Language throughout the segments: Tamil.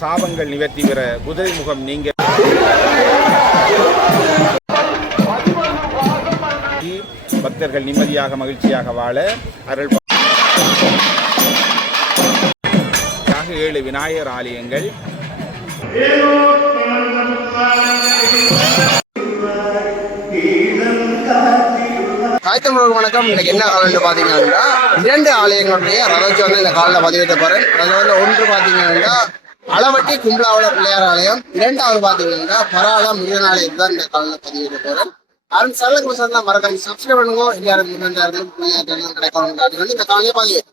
சாபங்கள் நிவர்த்தி பெற குதிரை முகம் நீங்க பக்தர்கள் நிம்மதியாக மகிழ்ச்சியாக வாழ அருள் 7 விநாயகர் ஆலயங்கள். வணக்கம். இன்னைக்கு என்ன காலம் பாத்தீங்கன்னா 2 ஆலயங்களுடைய ரதோற்சவம் இந்த காலில் பதிவிட்ட போறேன். அதுல ஒன்று பாத்தீங்கன்னா அளவட்டி கும்பலாவள பிள்ளையார் ஆலயம், 2வது பாத்தீங்கன்னா பராளா முருகன் ஆலயம் தான் இந்த காலில் பதிவிட்ட போறேன். அருண் சேனலுக்கு மறக்காம சப்ஸ்கிரைப் பண்ணுங்க. எல்லாருக்கும் கிடைக்கும் இந்த காலையை பதிவு.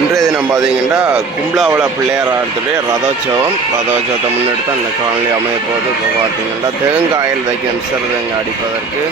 இன்றைய தினம் பார்த்தீங்கன்னா கும்பலாவள பிள்ளையார் ஆலயத்துடைய ரதோற்சவத்தை முன்னெடுத்து அந்த காலனி அமைய போது இப்போ பார்த்தீங்கன்னா தேங்காயில் வைக்கும் சிறுதங்க அடிப்பதற்கு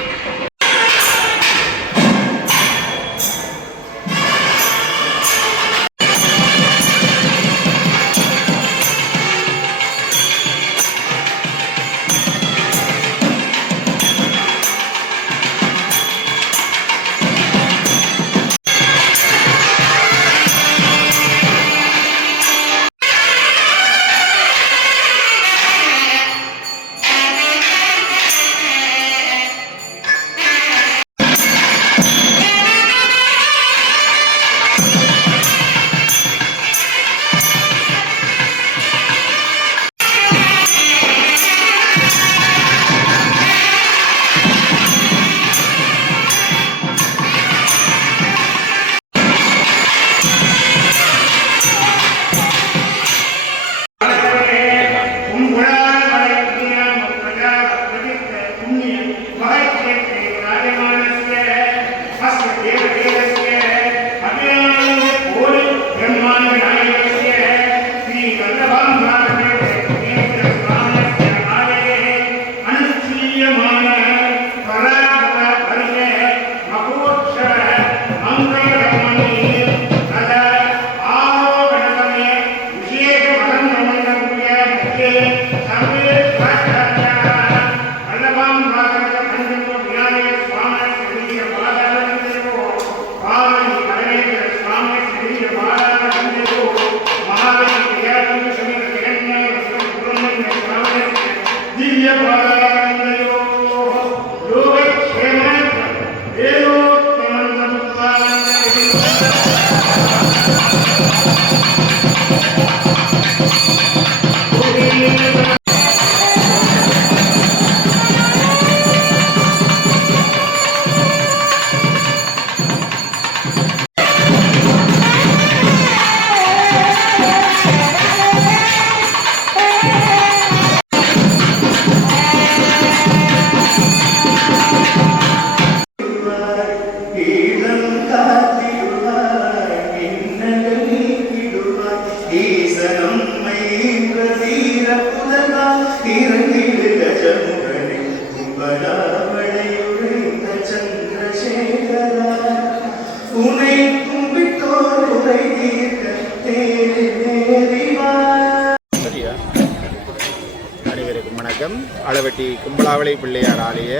அனைவருக்கும் வணக்கம். அளவட்டி கும்பலாவளை பிள்ளையார் ஆலய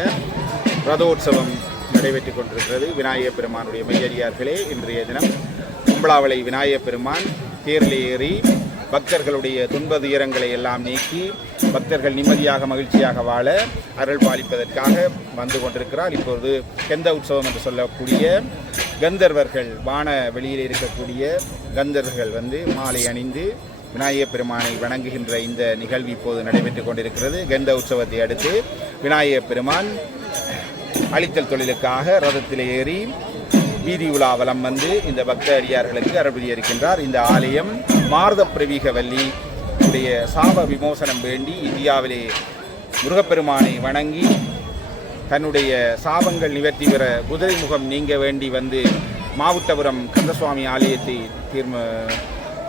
ரதோற்சவம் நடைபெற்றுக் கொண்டிருக்கிறது. விநாயகப் பெருமானுடைய மெய்யடியார்களே, இன்றைய தினம் கும்பலாவளை விநாயகப் பெருமான் தேரில் ஏறி பக்தர்களுடைய துன்ப துயரங்களை எல்லாம் நீக்கி பக்தர்கள் நிம்மதியாக மகிழ்ச்சியாக வாழ அருள் பாலிப்பதற்காக வந்து கொண்டிருக்கிறார். இப்பொழுது கந்த உற்சவம் என்று சொல்லக்கூடிய கந்தர்வர்கள், வான வெளியில் இருக்கக்கூடிய கந்தர்வர்கள் வந்து மாலை அணிந்து விநாயகப் பெருமானை வணங்குகின்ற இந்த நிகழ்வு இப்போது நடைபெற்றுக் கொண்டிருக்கிறது. கந்த உற்சவத்தை அடுத்து விநாயகப் பெருமான் அழித்தல் தொழிலுக்காக ரதத்தில் ஏறி வீதி உலா வலம் வந்து இந்த பக்த அடியார்களுக்கு அருள்புரிய இருக்கின்றார். இந்த ஆலயம் மார்த பிரவீகவல்லி உடைய சாப விமோசனம் வேண்டி இந்தியாவிலே முருகப்பெருமானை வணங்கி தன்னுடைய சாபங்கள் நிவர்த்தி பெற குதிரை முகம் நீங்க வேண்டி வந்து மாவுட்டபுரம் கந்தசுவாமி ஆலயத்தை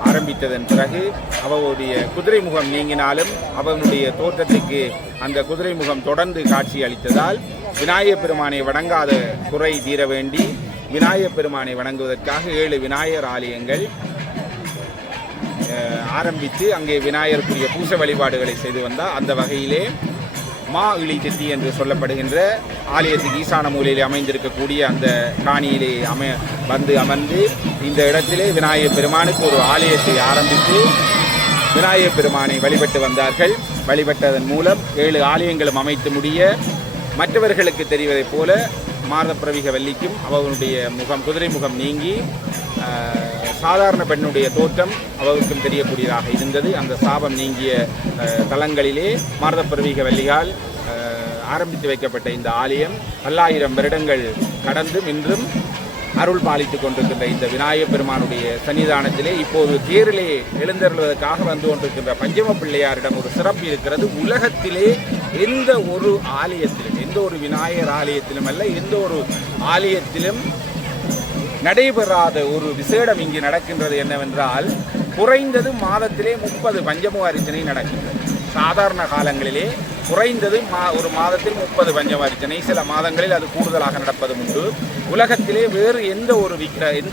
ஆரம்பித்ததன் பிறகு அவருடைய குதிரை முகம் நீங்கினாலும் அவனுடைய தோற்றத்துக்கு அந்த குதிரை முகம் தொடர்ந்து காட்சி அளித்ததால் விநாயகப் பெருமானை வணங்காத குறை தீர வேண்டி விநாயகப் பெருமானை வணங்குவதற்காக 7 விநாயகர் ஆலயங்கள் ஆரம்பித்து அங்கே விநாயகருக்குரிய பூச வழிபாடுகளை செய்து வந்தால் அந்த வகையிலே மா இளிச்செத்தி என்று சொல்லப்படுகின்ற ஆலயத்துக்கு ஈசான மூலையிலே அமைந்திருக்கக்கூடிய அந்த காணியிலே வந்து அமர்ந்து இந்த இடத்திலே விநாயகப் பெருமானுக்கு ஒரு ஆலயத்தை ஆரம்பித்து விநாயகப் பெருமானை வழிபட்டு வந்தார்கள். வழிபட்டதன் மூலம் 7 ஆலயங்களும் அமைத்து முடிய மற்றவர்களுக்கு தெரிவதைப் போல மாரதப்பிரவிக வள்ளிக்கும் அவர்களுடைய முகம் குதிரை முகம் நீங்கி சாதாரண பெண்ணுடைய தோற்றம் அவருக்கும் தெரியக்கூடியதாக இருந்தது. அந்த சாபம் நீங்கிய தலங்களிலே மாரதப்பிரவிக வள்ளியால் ஆரம்பித்து வைக்கப்பட்ட இந்த ஆலயம் 1000 வருடங்கள் கடந்தும் இன்றும் அருள் பாலித்துக் கொண்டிருக்கின்ற இந்த விநாயகப் பெருமானுடைய சன்னிதானத்திலே இப்போது தேரிலே எழுந்தருள்வதற்காக வந்து கொண்டிருக்கின்ற பஞ்சம பிள்ளையாரிடம் ஒரு சிறப்பு இருக்கிறது. உலகத்திலே எந்த ஒரு ஆலயத்திலும், எந்த ஒரு விநாயகர் ஆலயத்திலும் அல்ல, எந்த ஒரு ஆலயத்திலும் நடைபெறாத ஒரு விசேடம் இங்கு நடக்கின்றது. என்னவென்றால், குறைந்தது மாதத்திலே 30 பஞ்சமு அர்ச்சனை நடக்கின்றது. சாதாரண காலங்களிலே குறைந்தது ஒரு மாதத்தில் 30 பஞ்சம அர்ச்சனை, சில மாதங்களில் அது கூடுதலாக நடப்பதும் உண்டு. உலகத்திலே வேறு எந்த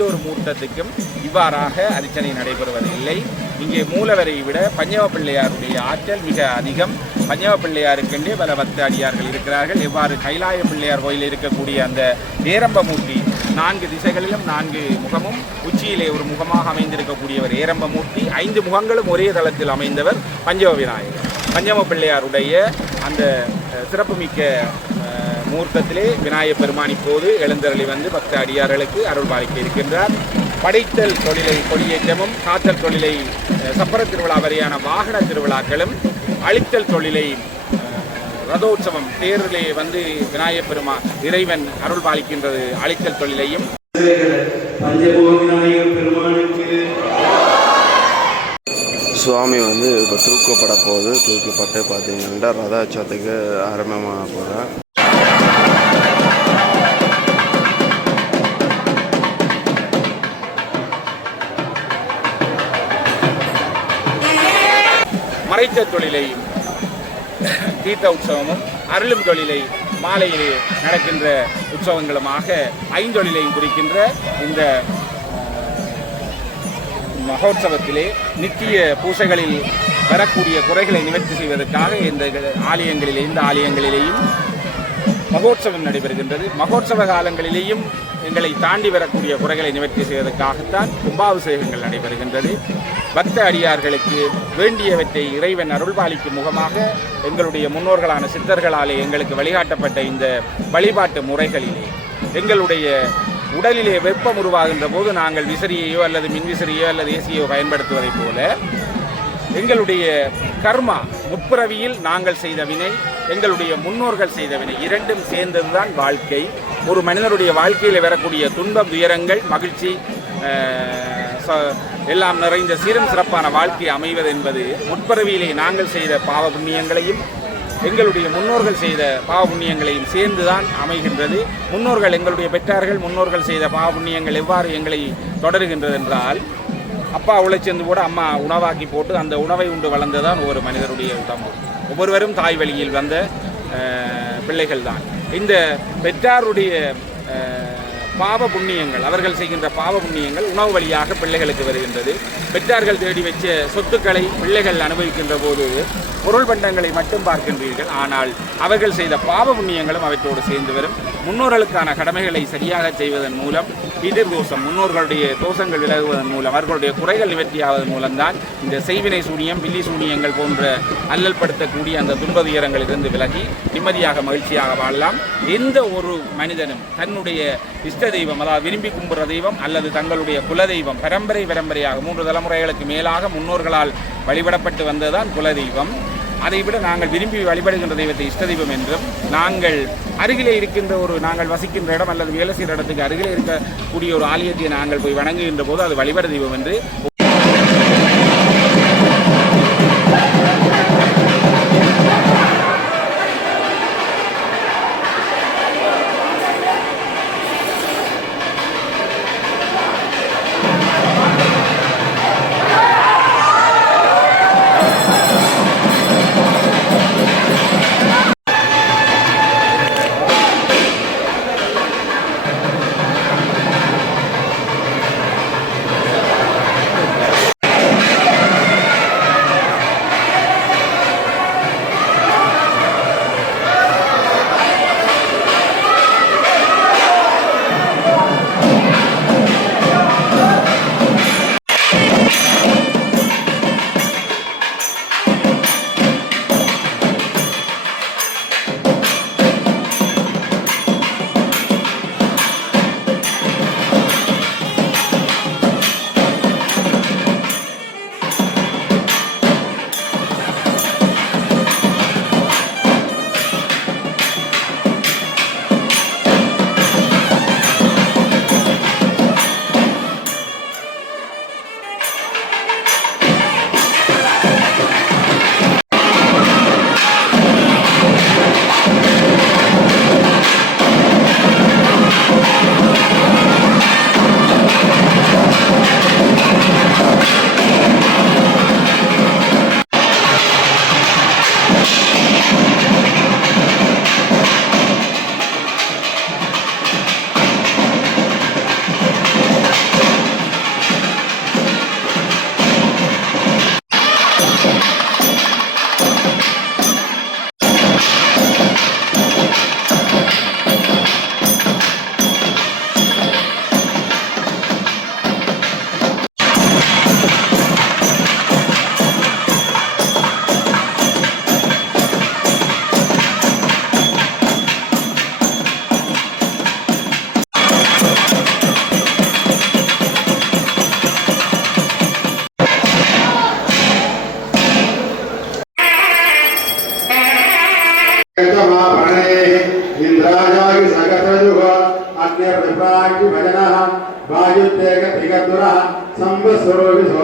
ஒரு மூர்த்தத்துக்கும் இவ்வாறாக அர்ச்சனை நடைபெறுவதில்லை. இங்கே மூலவரை விட பஞ்சம பிள்ளையாருடைய ஆற்றல் மிக அதிகம். பஞ்சம பிள்ளையாருக்கென்றே பல பக்த அடியார்கள் இருக்கிறார்கள். எவ்வாறு கைலாய பிள்ளையார் கோயிலில் இருக்கக்கூடிய அந்த ஏரம்பமூர்த்தி 4 திசைகளிலும் 4 முகமும் உச்சியிலே ஒரு முகமாக அமைந்திருக்கக்கூடியவர் ஏரம்பமூர்த்தி, 5 முகங்களும் ஒரே தளத்தில் அமைந்தவர் பஞ்சம விநாயகர். பஞ்சம பிள்ளையாருடைய அந்த சிறப்புமிக்க மூர்த்தத்திலே விநாயகப் பெருமான் இப்போது எழுந்தருளி வந்து பக்த அடியார்களுக்கு அருள் பாலிக்க இருக்கின்றார். படைத்தல் தொழிலை கொடியேற்றமும், காத்தல் தொழிலை சப்பர திருவிழா வரையான வாகன திருவிழாக்களும், அழித்தல் தொழிலை ரதோற்சவம் தேரிலே வந்து விநாயகப் பெருமான் இறைவன் அருள் பாலிக்கின்றது அழித்தல் தொழிலையும். சுவாமி வந்து இப்போ தூக்கப்பட போகுது. தூக்கப்பட்டு பார்த்தீங்கன்னா ரதோற்சவத்துக்கு ஆரம்பமாக போகிறார். மறைத்த தொழிலை தீர்த்த உற்சவமும், அருளும் தொழிலை மாலையிலே நடக்கின்ற உற்சவங்களுமாக 5 தொழிலையும் குறிக்கின்ற இந்த மகோற்சவத்திலே நித்திய பூசைகளில் வரக்கூடிய குறைகளை நிவர்த்தி செய்வதற்காக இந்த ஆலயங்களிலேயும் மகோற்சவம் நடைபெறுகின்றது. மகோற்சவ காலங்களிலேயும் எங்களை தாண்டி வரக்கூடிய குறைகளை நிவர்த்தி செய்வதற்காகத்தான் கும்பாபிஷேகங்கள் நடைபெறுகின்றது. பக்த அடியார்களுக்கு வேண்டியவற்றை இறைவன் அருள்பாலிக்கும் முகமாக எங்களுடைய முன்னோர்களான சித்தர்களாலே எங்களுக்கு வழிகாட்டப்பட்ட இந்த வழிபாட்டு முறைகளிலே எங்களுடைய உடலிலே வெப்பம் உருவாகின்ற போது நாங்கள் விசிறியையோ அல்லது மின்விசிறியோ அல்லது ஏசியோ பயன்படுத்துவதைப் போல எங்களுடைய கர்மா முற்பிறவியில் நாங்கள் செய்த வினை, எங்களுடைய முன்னோர்கள் செய்த வினை, இரண்டும் சேர்ந்ததுதான் வாழ்க்கை. ஒரு மனிதனுடைய வாழ்க்கையில் வரக்கூடிய துன்பம், துயரங்கள், மகிழ்ச்சி எல்லாம் நிறைந்த சீரும் சிறப்பான வாழ்க்கை அமைவது என்பது முற்பிறவியிலே நாங்கள் செய்த பாவ புண்ணியங்களையும் எங்களுடைய முன்னோர்கள் செய்த பாவ புண்ணியங்களையும் சேர்ந்துதான் அமைகின்றது. முன்னோர்கள், எங்களுடைய பெற்றார்கள் முன்னோர்கள் செய்த பாவ புண்ணியங்கள் எவ்வாறு எங்களை தொடருகின்றது என்றால், அப்பா உழைச்சென்று கூட அம்மா உணவாக்கி போட்டு அந்த உணவை உண்டு வளர்ந்ததான் ஒவ்வொரு மனிதருடைய உடம்பு. ஒவ்வொருவரும் தாய் வழியில் வந்த பிள்ளைகள் தான். இந்த பெற்றாருடைய பாவ புண்ணியங்கள், அவர்கள் செய்கின்ற பாவ புண்ணியங்கள் உணவு வழியாக பிள்ளைகளுக்கு வருகின்றது. பெற்றார்கள் தேடி வச்ச சொத்துக்களை பிள்ளைகள் அனுபவிக்கின்ற போது பொருள் பண்டங்களை மட்டும் பார்க்கின்றீர்கள். ஆனால் அவர்கள் செய்த பாவ புண்ணியங்களும் அவற்றோடு சேர்ந்து வரும். முன்னோர்களுக்கான கடமைகளை சரியாக செய்வதன் மூலம் பிதிர் தோஷம், முன்னோர்களுடைய தோஷங்கள் விலகுவதன் மூலம், அவர்களுடைய குறைகள் நிவர்த்தியாவதன் மூலம்தான் இந்த செய்வினை சூனியம், பில்லி சூனியங்கள் போன்ற அல்லல் படுத்தக்கூடிய அந்த துன்பதுயரங்களிலிருந்து விலகி நிம்மதியாக மகிழ்ச்சியாக வாழலாம். எந்த ஒரு மனிதனும் தன்னுடைய இஷ்ட தெய்வம், அதாவது விரும்பி கும்புற தெய்வம் அல்லது தங்களுடைய குலதெய்வம், பரம்பரையாக 3 தலைமுறைகளுக்கு மேலாக முன்னோர்களால் வழிபடப்பட்டு வந்ததுதான் குலதெய்வம். அதைவிட நாங்கள் விரும்பி வழிபடுகின்ற தெய்வத்தை இஷ்ட தெய்வம் என்றும், நாங்கள் அருகிலே இருக்கின்ற நாங்கள் வசிக்கின்ற இடம் அல்லது வேலை செய்கிற இடத்துக்கு அருகிலே இருக்கக்கூடிய ஒரு ஆலயத்தை நாங்கள் போய் வணங்குகின்ற போது அது வழிபட தெய்வம் என்று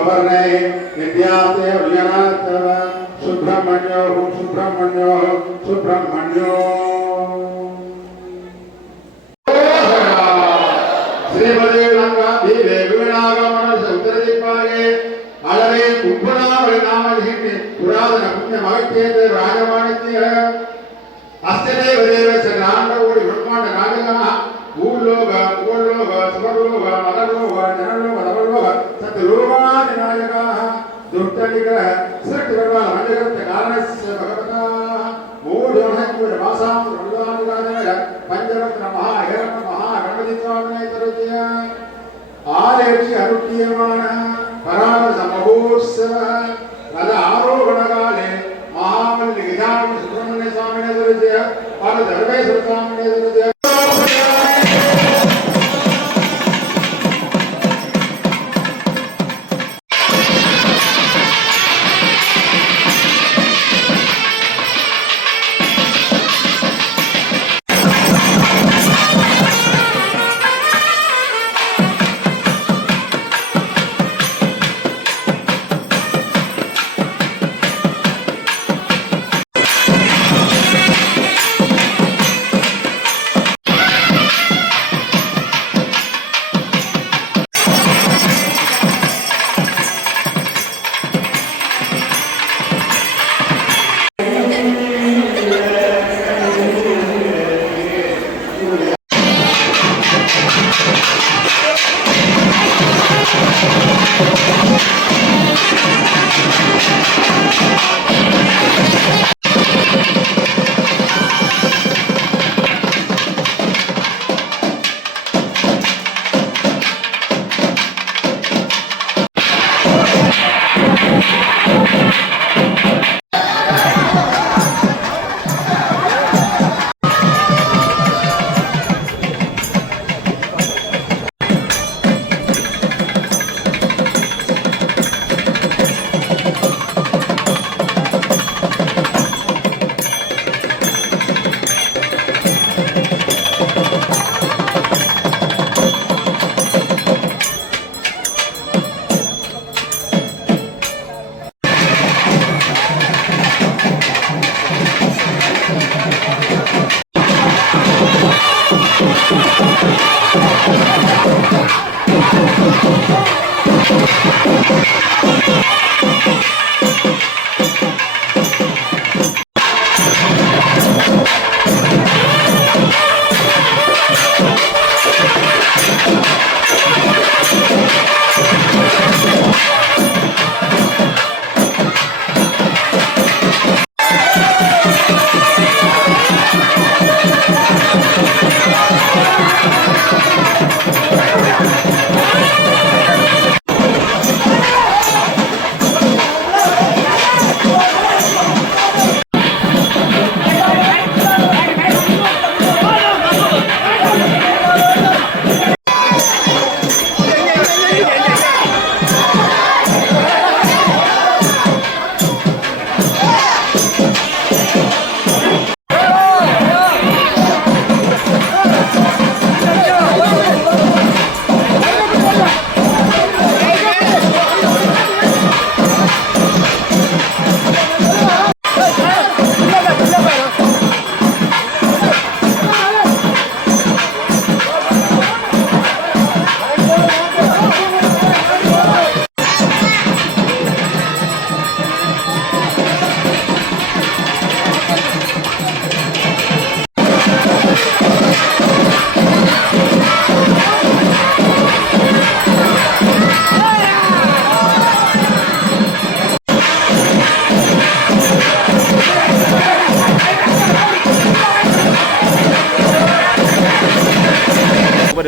सुवर्णे विद्याते विजनातव सुब्रह्मण्यो सुब्रह्मण्यो सुब्रह्मण्यो श्रीमदे लंका देवे विनागमन सौंदर्यपागे अलवे कुंभनावल नामहिने पुरातन पुण्य महत्तेते राजवाणित्य अस्तेदेव देव सनांडोडि ब्रह्मांड नागः भूलोक स्वर्लोक अधर्लोक जनलोक तमलोक सतलोकादि नायकाः दुर्तनिग्रह सृष्टिकर्ता मण्डलस्य कारणस्य भगवता मूढमहत्व वासां ब्रह्मादिकादय पंचरत्न महाहिरण्य महागणपति स्वामिने तरुत्य आलेख्य अरुत्यमान पराग समहोत्सव रथ आरोहण काले महाबलि गिधाम सुब्रह्मण्य स्वामिने तरुत्य पाद धर्मेश्वर स्वामिने तरुत्य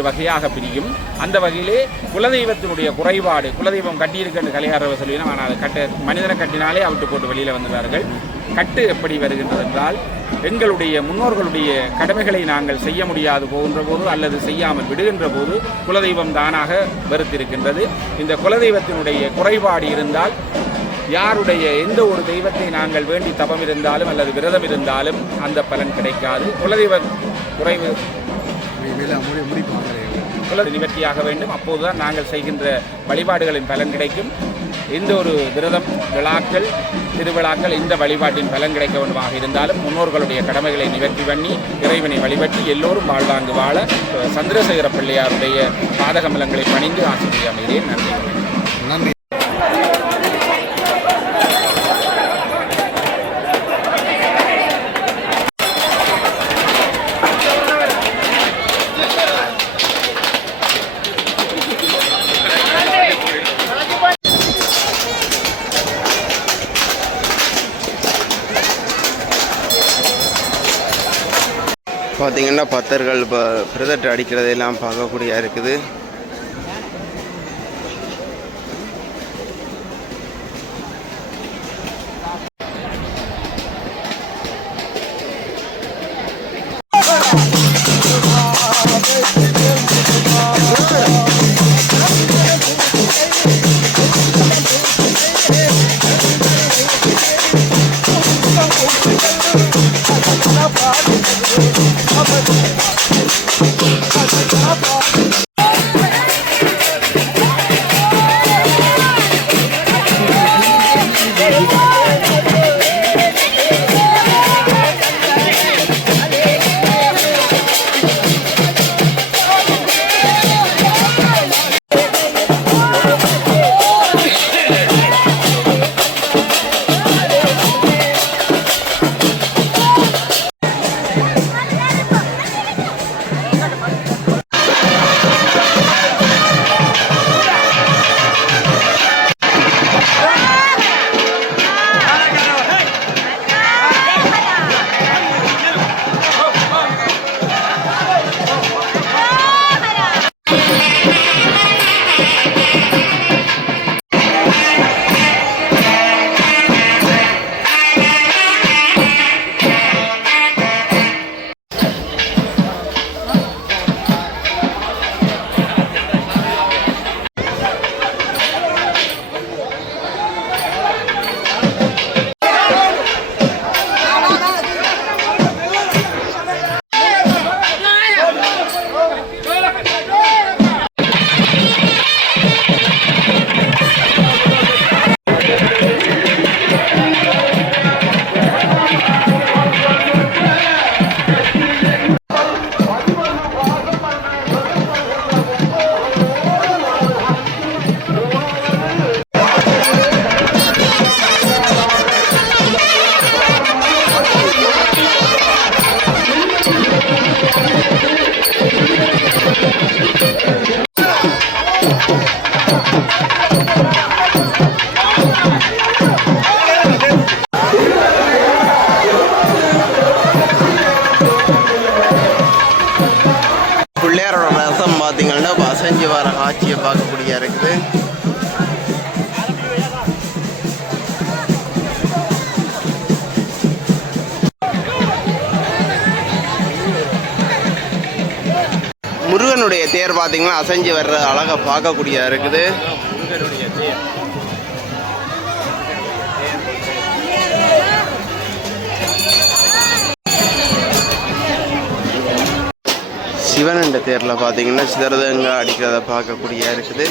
வகையாக பிரியும். அந்த வகையிலே குலதெய்வத்தினுடைய குறைபாடு, குலதெய்வம் கட்டியிருக்கின்ற கலையாரவர் சொல்லினா ஆனால் கட்ட மனிதனை கட்டினாலே அவட்டு போட்டு வெளியில் வந்துள்ளார்கள். கட்டு எப்படி வருகின்றது என்றால், எங்களுடைய முன்னோர்களுடைய கடமைகளை நாங்கள் செய்ய முடியாது போகின்ற போது அல்லது செய்யாமல் விடுகின்ற போது குலதெய்வம் தானாக வெறுத்திருக்கின்றது. இந்த குலதெய்வத்தினுடைய குறைபாடு இருந்தால் யாருடைய எந்த ஒரு தெய்வத்தை நாங்கள் வேண்டி தபம் இருந்தாலும் அல்லது விரதம் இருந்தாலும் அந்த பலன் கிடைக்காது. குலதெய்வ குறைவு நிவர்த்தியாக வேண்டும். அப்போதுதான் நாங்கள் செய்கின்ற வழிபாடுகளின் பலன் கிடைக்கும். எந்த ஒரு விரதம் விழாக்கள் திருவிழாக்கள் இந்த வழிபாட்டின் பலன் கிடைக்க வேண்டுமாக இருந்தாலும் முன்னோர்களுடைய கடமைகளை நிவர்த்தி பண்ணி இறைவனை வழிபட்டு எல்லோரும் வாழ்வாங்கு வாழ சந்திரசேகர பிள்ளையாருடைய பாதகமலங்களை பணிந்து ஆசிரியர் அமைகிறேன். நன்றி. நன்றி. பார்த்தீங்கன்னா பக்தர்கள் இப்போ பிரதட்டு அடிக்கிறதெல்லாம் பார்க்கக்கூடியா இருக்குது. பிள்ளையாரோட ரசம் பார்த்தீங்கன்னா அசைஞ்சு வர காட்சியை பார்க்கக்கூடியா இருக்குது. முருகனுடைய தேர் பார்த்தீங்கன்னா அசைஞ்சு வர்ற அழகை பார்க்கக்கூடியா இருக்குது. முருகனுடைய தேர் சிவனண்ட தேரில் பார்த்தீங்கன்னா சிதறதங்க அடிக்கிறத பார்க்கக்கூடியா இருக்குது.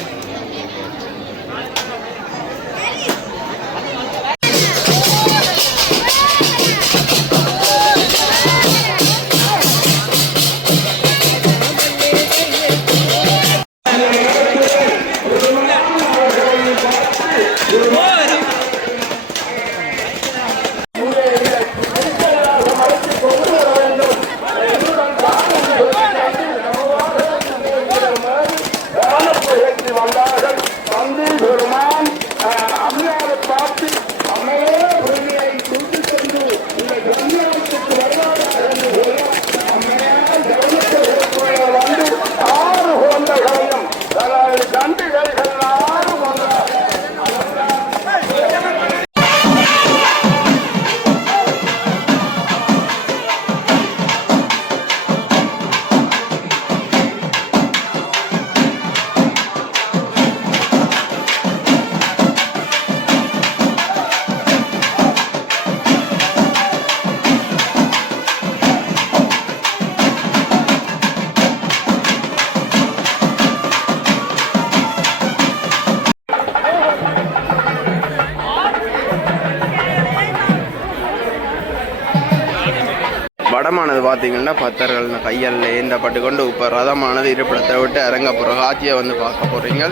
வடமானது பார்த்தீங்கன்னா பக்தர்கள் கையால் ஏந்தப்பட்டு கொண்டு இப்போ ரதமானது இருப்பிடத்தை விட்டு இறங்க போகிற காட்சியை வந்து பார்க்க போகிறீங்க.